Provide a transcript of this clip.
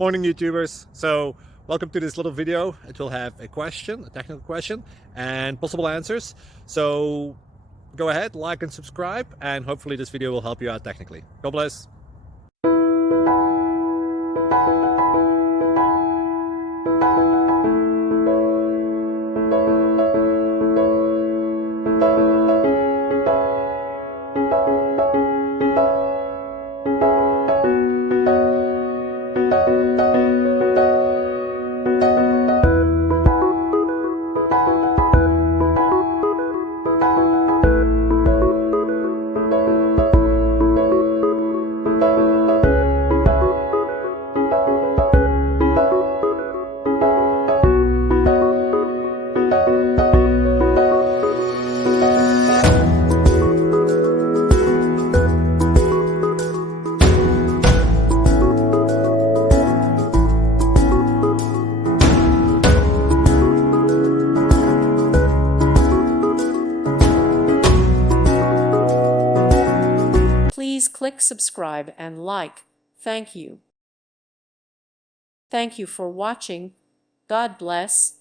Morning, YouTubers. So welcome to this little video. It will have a question, a technical question, and possible answers. So go ahead, like and subscribe, and hopefully this video will help you out technically. God bless. Please click subscribe and like. Thank you. Thank you for watching. God bless.